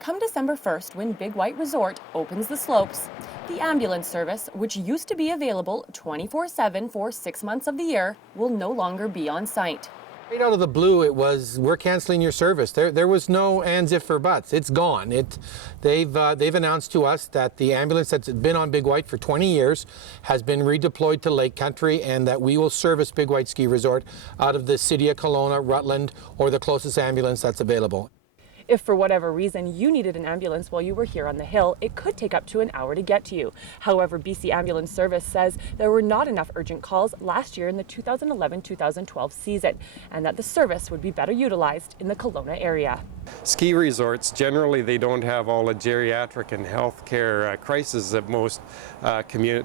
Come December 1st, when Big White Resort opens the slopes, the ambulance service, which used to be available 24/7 for 6 months of the year, will no longer be on site. Right out of the blue, it was, we're canceling your service. There was no ands, if, or buts. It's gone. They've announced to us that the ambulance that's been on Big White for 20 years has been redeployed to Lake Country, and that we will service Big White Ski Resort out of the city of Kelowna, Rutland, or the closest ambulance that's available. If for whatever reason you needed an ambulance while you were here on the hill, it could take up to an hour to get to you. However, BC Ambulance Service says there were not enough urgent calls last year in the 2011-2012 season, and that the service would be better utilized in the Kelowna area. Ski resorts, generally they don't have all the geriatric and healthcare crises that most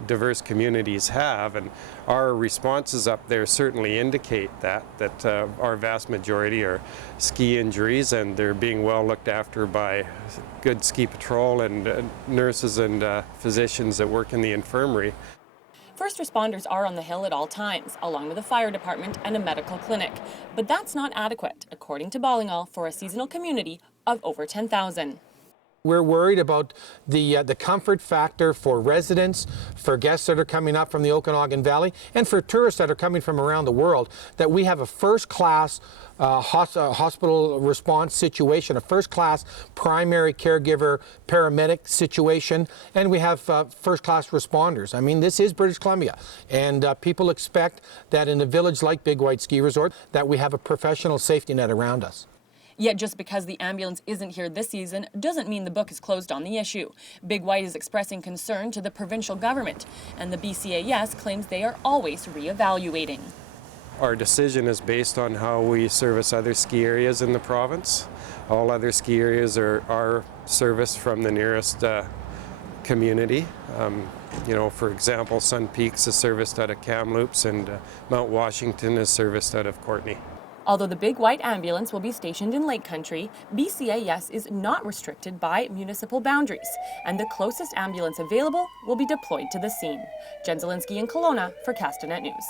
diverse communities have, and our responses up there certainly indicate that our vast majority are ski injuries, and they're being well looked after by good ski patrol and nurses and physicians that work in the infirmary. First responders are on the hill at all times, along with a fire department and a medical clinic. But that's not adequate, according to Ballingall, for a seasonal community of over 10,000. We're worried about the comfort factor for residents, for guests that are coming up from the Okanagan Valley, and for tourists that are coming from around the world, that we have a first-class hospital response situation, a first-class primary caregiver paramedic situation, and we have first-class responders. I mean, this is British Columbia, and people expect that in a village like Big White Ski Resort that we have a professional safety net around us. Yet just because the ambulance isn't here this season doesn't mean the book is closed on the issue. Big White is expressing concern to the provincial government, and the BCAS claims they are always re-evaluating. Our decision is based on how we service other ski areas in the province. All other ski areas are serviced from the nearest community. For example, Sun Peaks is serviced out of Kamloops, and Mount Washington is serviced out of Courtenay. Although the Big White ambulance will be stationed in Lake Country, BCAS is not restricted by municipal boundaries, and the closest ambulance available will be deployed to the scene. Zielinski in Kelowna for Castanet News.